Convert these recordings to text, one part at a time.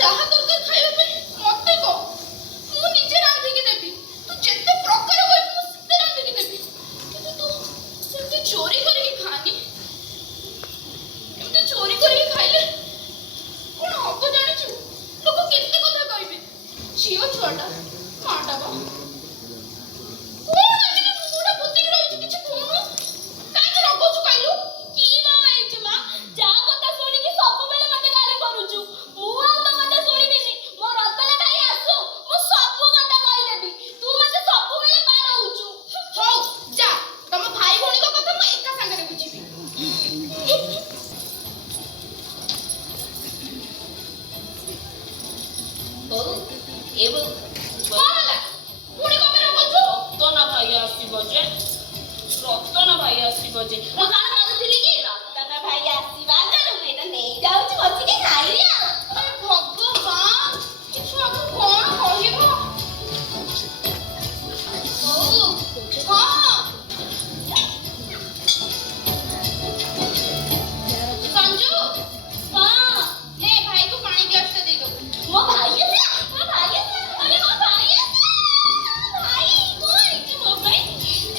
ଯାହା ଦରକାର ଖାଇବା ପାଇଁ ମତେ କହ, ମୁଁ ନିଜେ ରାନ୍ଧିକି ଦେବି। ତୁ ଯେତେ ପ୍ରକାର କହିବୁ ଯେ ମୁଁ କଣ କହୁଥିଲି କି ରତନ ଭାଇ ଆସିବା ଆଗରୁ ମୁଁ ଏଇଟା ନେଇ ଯାଉଛି ବସିକି ଖାଇବି ଆଉ। ଭଗବାନ ଏ ଛୁଆକୁ କଣ କହିବ। ହଉ ହଁ ସଞ୍ଜୁ ହଁ ନେ ଭାଇକୁ ପାଣି ଗ୍ଲାସଟା ଦେଇଦବୁ। ମୋ ଭାଇ ଆସିଲା ମୋ ଭାଇ ଆସିଲା ଆରେ ମୋ ଭାଇ ଆସିଲା ଭାଇ କଣ ଆଣିଛୁ ମୋ ପାଇଁ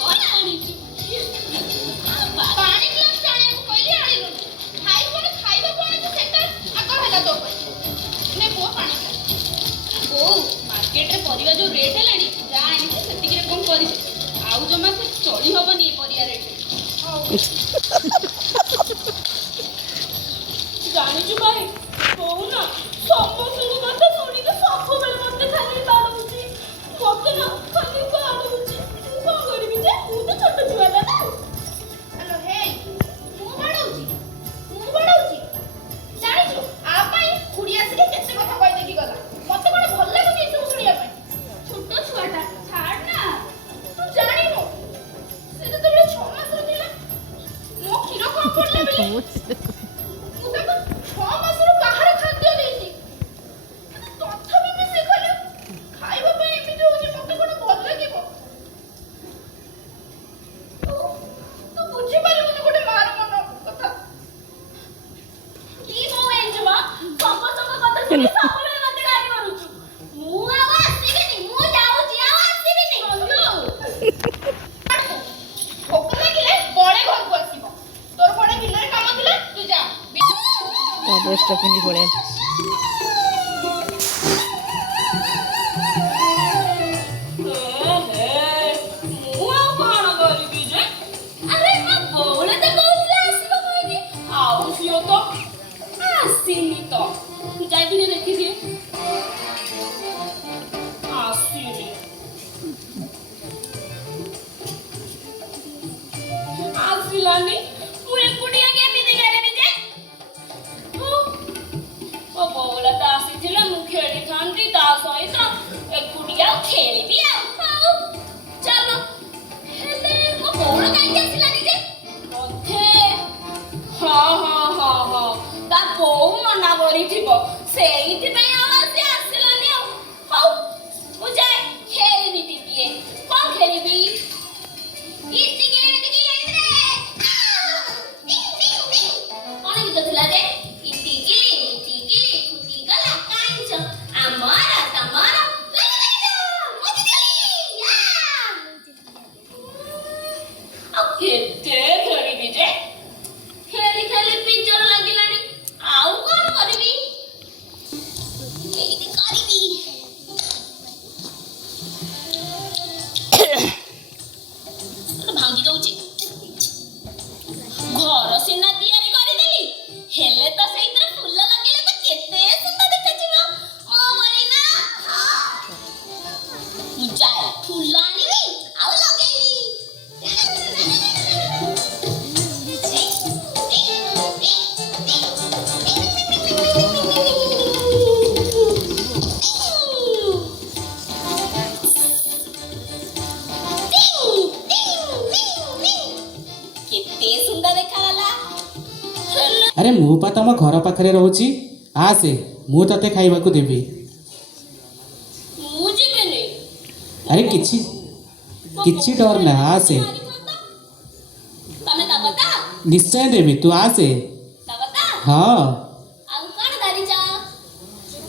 କଣ ଆଣିଛୁ ପାଣି ଗ୍ଲାସ ଆଣିବାକୁ କହିଲି ଆଣିଲୁନି ଭାଇ କଣ ଖାଇବାକୁ ଆଣିଛୁ ସେଟା ଆଗ ହେଲା ତୋ ପାଇଁ ନେ ପୁଅ ପାଣି ଗ୍ଲାସ। ବୋଉ ମାର୍କେଟରେ ପରିବା ଯୋଉ ରେଟ୍ ହେଲାଣି ଯାହା ଆଣିଛୁ ସେତିକିରେ କଣ କରିଛୁ ଆଉ ଜମା ସେ ଚଳି ହବନି ଏ ପରିବା ରେଟ୍। ଜାଣିଛୁ ଭାଇ କହୁନା ସମସ୍ତଙ୍କ କଥା ଶୁଣିକି ସବୁବେଳେ ମତେ ଖାଲି ବାଡ଼ଉଛି ମତେ ନା ଖାଲି ବାଡ଼ଉଛି ମୁଁ କଣ କରିବି ଯେ ମୁଁ ତ ଛୋଟ ଛୁଆଟା ନା। ଆଲୋ ହେଇ ମୁଁ ବାଡ଼ଉଛି ଜାଣିଛୁ ଆ ପାଇଁ ଖୁଡ଼ି ଆସିକି କେତେ କଥା କହିଦେଇକି ଗଲା ମତେ କଣ ଭଲ ଲାଗୁଛି ଏସବୁ ଶୁଣିବା ପାଇଁ। ଛୋଟ ଛୁଆଟା ଛାଡ଼ ନା ତୁ ଜାଣିନୁ ସେ ଯେତେବେଳେ 6 ମାସର ଥିଲା ମୋ କ୍ଷୀର କମ୍ ପଡ଼ିଲା ବୋଲି ମୁଁ ତାକୁ 6 ମାସରୁ ବାହାର ଖାଦ୍ୟ ଦେଇଛି ତଥାପି ବି ସେ ଖାଲି ଖାଇବା ପାଇଁ ଏମିତି ହଉଛି ମତେ କଣ ଭଲ ଲାଗିବ। ତୁ ବୁଝିପାରିବୁନି ଗୋଟେ ମାର ମନ କଥା। କି ବୋଉ ହେଇଛୁ ମ ସମସ୍ତଙ୍କ କଥା ଶୁଣି ସବୁବେଳେ ମତେ ଗାଳି କରୁଛୁ। ମୁଁ ଆଉ ଆସିବିନି ମୁଁ ଯାଉଛି ଆଉ ଆସିବିନି। ଭୋକ ଲାଗିଲେ ବଳେ ଘରକୁ ଆସିବ ତୋର ବଳେ ବିଲରେ କାମ ଥିଲା ତୁ ଯା। ଡ୍ରେସଟା ପିନ୍ଧି ପଳେଇ ମୁଁ ଆଉ କଣ କରିବି ଯେ ଆରେ ମୋ ବୋଉଳେ ତ କହୁଥିଲା ଆସିବ କହିକି ଆଉ ସିଏ ତ ଆସିନି ତ ଯାଇଥିଲି ଦେଖିଦିଏ ଆସିନି ଆସିଲାନି ମୁଁ ଏକୁଟିଆ କେମିତି ଖେଳିବି ଯେ। ମୋ ବୋଉଳେ ତ ଆସିଥିଲା ମୁଁ ଖେଳିଥାନ୍ତି ତା ସହିତ ଏକୁଟିଆ ଖେଳିବି ଆଉ ଚାଲ ହେଲେ ମୋ ବୋଉଳ କାହିଁକି ଆସିଲାନି ଯେ ବୋଧେ ହଁ ତା ବୋଉ ମନା କରିଥିବ ସେଇଥିପାଇଁ ଆଉ ସେ ଆସିଲାନି ଆଉ। ହଉ ମୁଁ ଯାଏ ଖେଳିବି ଟିକେ କଣ ଖେଳିବି କଣ ଗୀତ ଥିଲା ଯେ ଆମର ତମର ଆଉ କେତେ ଖେଳିବି ଯେ ଖେଳି ଖେଳି ପିଚର ଲାଗିଲାଣି ଆଉ କଣ କରିବି ଏଇଠି କରିବି। ଭାଙ୍ଗି ଦଉଛି ଘର ସିନା ତିଆରି କରିଦେଲି ହେଲେ ତ ସେଇଥିରେ ଫୁଲ ଲଗେଇଲେ ତ କେତେ ସୁନ୍ଦର ଦେଖାଯିବ ମୋ ଭଳି ନା। ମୁଁ ଯାଏ ଫୁଲ ଆଣିବି ଆଉ ଲଗେଇବି। କେତେ ସୁନ୍ଦର ଦେଖାଗଲା। ଆରେ ମୁଁ ପା ତମ ଘର ପାଖରେ ରହୁଛି ଆସେ ମୁଁ ତତେ ଖାଇବାକୁ ଦେବି। ମୁଁ ଯିବିନି। ଆରେ କିଛି ଡର ନା ଆସେ ତମେ ଦବ ତ ନିଶ୍ଚୟ ଦେବି ତୁ ଆସେ। ଦବ ତ ହଁ ଆଉ କଣ ଧରିଛ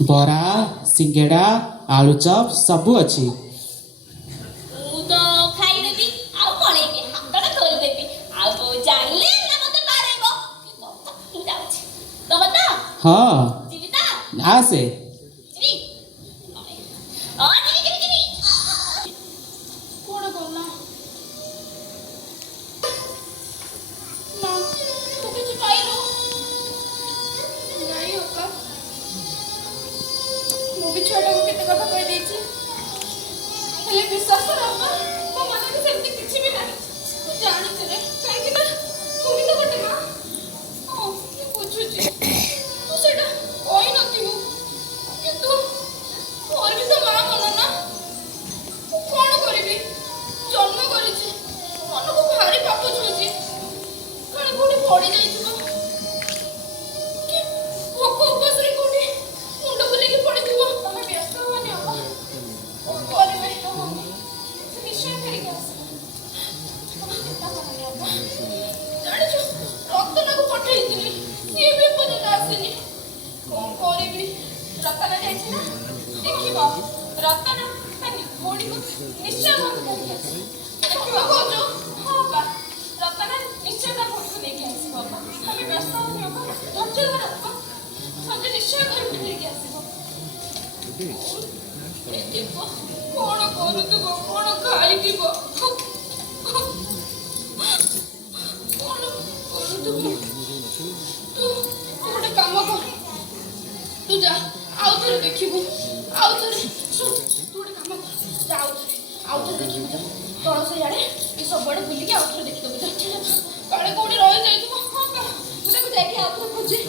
ବରା ସିଙ୍ଗେଡ଼ା ଆଳୁଚପ ସବୁ ଅଛି। ମୁଁ ତ ଖାଇଦେବି ଆଉ ପଳେଇବି ହାତଟା ଧୋଇଦେବି ଆଉ ବୋଉ ଜାଣିଲେ ନା ମତେ ବାଡ଼େଇବ ମୁଁ ଯାଉଛି ଦବ ତ ହଁ ଯିବି ତ ଆସେ। ଯିବି ଯିବି କୁଆଡ଼େ ଗଲା ନା ତୁ କିଛି ପାଇଲୁ ନାଇଁ ଅପା ମୁଁ ବି ଛୁଆଟାକୁ କେତେ କଥା କହିଦେଇଛି ହେଲେ ବିଶ୍ୱାସ କର ଅପା ମୋ ମନରେ ସେମିତି କିଛି ବି ନାହିଁ। ମୁଁ ଜାଣିଛି ରେ କାହିଁକି ନା ମୁଁ ବି ତ ଗୋଟେ ମା। ହଁ ମୁଁ ବୁଝୁଛି ତୁ ସେଇଟା କହିନଥିବୁ ପଠେଇଥିଲି ସିଏ ବି ଏପର୍ଯ୍ୟନ୍ତ ଆସିନି। କଣ କରିବି? ରତନ ଯାଇଛି ନା? ଦେଖିବ ରତନ ତା ଭଉଣୀକୁ ନିଶ୍ଚୟ ଘରକୁ ନେଇକି ଆସିବ। ଦେଖିବ କହୁଛୁ? ହଁ ବା ରତନ ନିଶ୍ଚୟ ତା ଭଉଣୀକୁ ନେଇକି ଆସିବ। ତମେ ବ୍ୟସ୍ତ ହଉନି ବାପା, ଧୈର୍ଯ୍ୟ ଧର ବାପା। ସଞ୍ଜୟ ନିଶ୍ଚୟ ଘରକୁ ନେଇକି ଆସିବ। ଦେଖିବ କଣ କରୁଥିବ, କଣ ଖାଇଥିବ, କଣ କରୁଥିବ। ତୁ ଗୋଟେ କାମ କର, ତୁ ଯା ଆଉ ଥରେ ଦେଖିବୁ, ଆଉ ଥରେ ଶୁଣ, ତୁ ଗୋଟେ କାମ କର, ଯା ଆଉ ଥରେ ଦେଖିବୁ, ଯା ତଳ ସେଇଆଡ଼େ ଏ ସବୁଆଡ଼େ ବୁଲିକି ଆଉ ଥରେ ଦେଖିଦେବୁ, ଯା କାଳେ କୋଉଠି ରହିଯାଇଥିବ। ହଁ ବା ମୁଁ ତାକୁ ଯାଇକି ଆଉ ଥରେ ଖୋଜେ।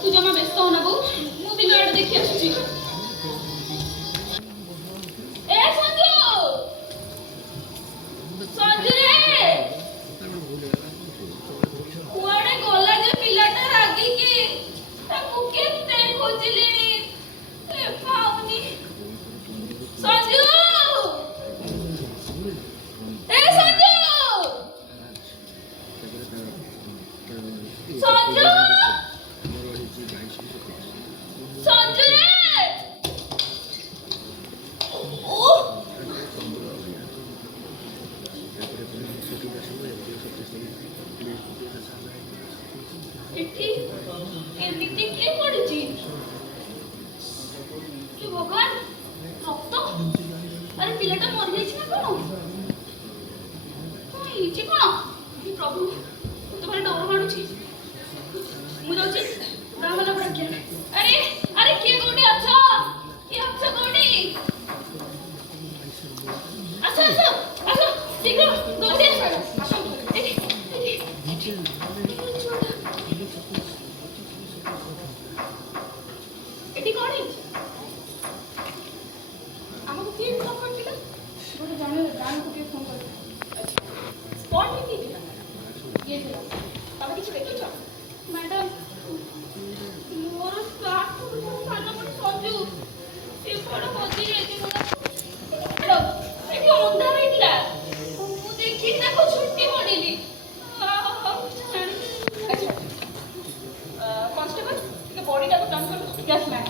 ତୁ ଜମା ବ୍ୟସ୍ତ ହନା ବୋଉ, ମୁଁ ବିଲ ଆଡ଼େ ଦେଖି ଆସୁଛି। ଏ ସଞ୍ଜୁ, ସଞ୍ଜୁ ରେ କୁଆଡ଼େ ଗଲା ଯେ ପିଲାଟା ରାଗିକି? ତାକୁ କେତେ ଖୋଜିଲିଣି ପାଉନି। ସଞ୍ଜୁ, ଏ ସଞ୍ଜୁ, ସଞ୍ଜୁ, ସଞ୍ଜୁ ରେ ଓ ଏଠି ଏମିତି କିଏ ପଡ଼ିଛି? କି ଭଗବାନ, ରକ୍ତ! ଆରେ ପିଲାଟା ମରିଯାଇଛି ନା କଣ? କଣ ହେଇଛି କଣ? ହେ ପ୍ରଭୁ, ମତେ ଭାରି ଡର ମାଡୁଛି। ମୁଁ ଯାଉଛି ଗାଁ ବାଲା ଡାକିବା। ଆରେ ଆରେ କିଏ କୋଉଠି ଅଛ? କିଏ ଅଛ କୋଉଠି? ଆସ ଆସ ଆସ, ଶୀଘ୍ର ଦୌଡ଼ି ଆସ। ଆସ ଏଠି ଏଠି କଣ ହେଇଛି? ଆମକୁ କିଏ ଫୋନ କରିଥିଲା? ଗୋଟେ ଜାଣକୁ କିଏ ଫୋନ କରିଥିଲା? ସ୍ପଟ୍ କିଏ ଥିଲା? କିଏ ଥିଲା? ତମେ କିଛି ଦେଖିଛ? ମ୍ୟାଡାମ ମୋର ସାନ ଗୋଟେ ସଞ୍ଜୁ, ସେ କୁଆଡ଼େ ହଜି ଯାଇଛି। ମ୍ୟାଡାମ ଏଠି ଅନ୍ଧାର ହେଇଥିଲା, ମୁଁ ଦେଖିକି ତାକୁ ଛୁଟି ପଡ଼ିଲି। କନଷ୍ଟେବଲ ଟିକେ ବଡିଟାକୁ ଟର୍ନ କର। Yes madam.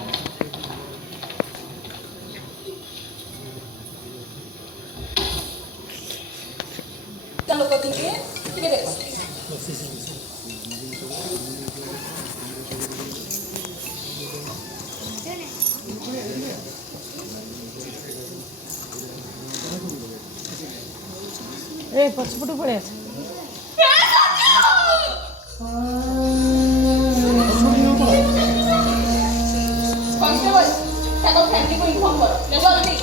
ଲୋକ ଟିକେ ଟିକେ ଦେଖ। ଏ ପଛପଟୁ ପଳେଇ ଆସ। କନଷ୍ଟେବଲ ତାଙ୍କ ଫ୍ୟାମିଲିକୁ ଇନଫର୍ମ କର ଜଲ୍ଦି।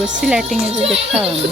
ବେଶୀ ଲାଇଟିଂ ଏବେ ଦେଖାଉନି।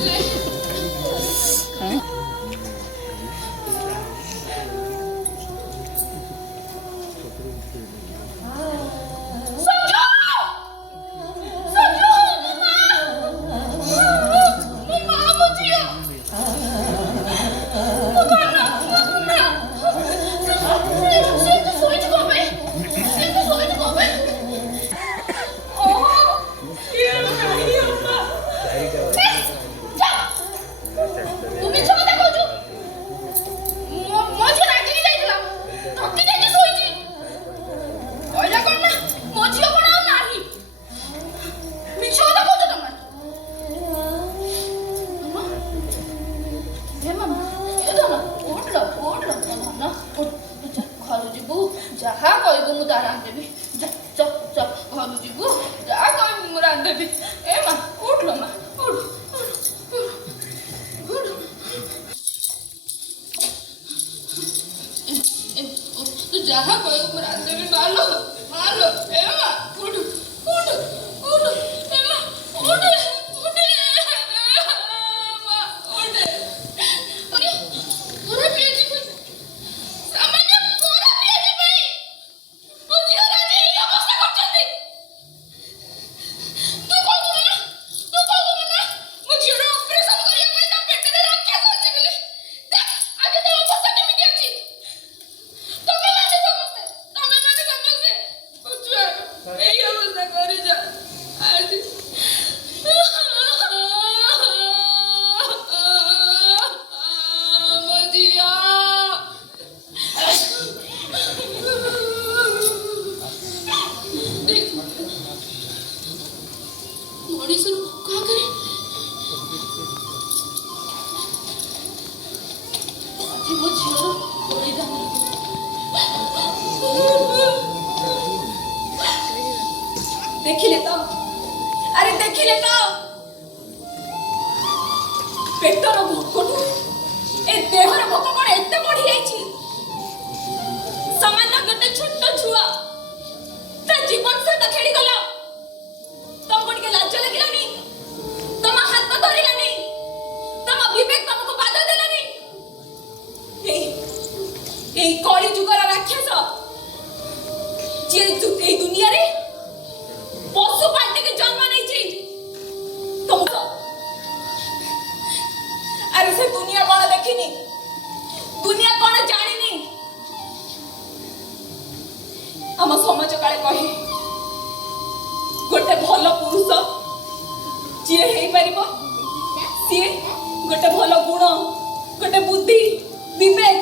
ଯାହା କହିବୁ ମୁଁ ତାର ଆଣିଦେବି। ଘରୁ ଯିବୁ ଯାହା କହିବୁ ମୁଁ ରାନ୍ଧିଦେବି। ଏ ମା ଉଠୁ ମା ଉଠୁ ତୁ ଯାହା କହିବୁ ମୁଁ ରାନ୍ଧିଦେବି। ମାଲୋ ମା ମାଲୋ ଏ ମା ଉଠୁ ଉଠୁ ଉଠୁ ଏ ମା ଉଠୁ ଉଠେ ମା ଉଠେ ଅରେ ପୁରା ପିଆଜି ସାମାନ୍ୟ ପୁରା ପିଆଜି ପାଇଁ ମୋ ଝିଅ ରାଜି ଏହି ଅବସ୍ଥା କରୁଛନ୍ତି। ତୁ କହୁଥିଲୁ ନା ମୋ ଝିଅର ଅପରେସନ କରିବା ପାଇଁ ତା ପେଟରେ ରାକ୍ଷସ ଅଛି ବୋଲି। ଦେଖ ଆଜି ତା ଅବସ୍ଥା କେମିତି ଅଛି। ତମେ ମାନେ ସମସ୍ତେ ମୋ ଛୁଆର ଏଇ ଅବସ୍ଥା କରିଛ ଆଜି। ମୋ ଝିଅ ମଣିଷର ଭୋକ ଆଗରେ ମୋ ଝିଅର ବଳିଦାନ। ଦେଖିଲେ ତ ଆରେ ଦେଖିଲେ ତ ପେଟର ଭୋକଠୁ ଏ ଦେହର ଭୋକ କଣ ଏତେ ବଢି ଯାଇଛି। ସାମାନ୍ୟ ଗୋଟେ ଛୋଟ ଛୁଆ ତା ଜୀବନ ସହିତ ଖେଳିଗଲା। ତମକୁ ଟିକେ ଲାଜ ଲାଗିଲାନି? ତମ ହାତ ଧରିଲାନି? ତମ ବିବେକ ତମକୁ ବାଧା ଦେଲାନି? এই কলি যুগর রাক্ষস যে এই দুনিয়ারে পশু পাল্টিকে জন্ম নেইছি তোমক আরে সে দুনিয়া কোন দেখিনি, দুনিয়া কোন জানিনি। আম সমাজ কালে কহে গোটে ভাল পুরুষ যে হেই পারিব সে গোটে ভাল গুণ, গোটে বুদ্ধি, বিবেক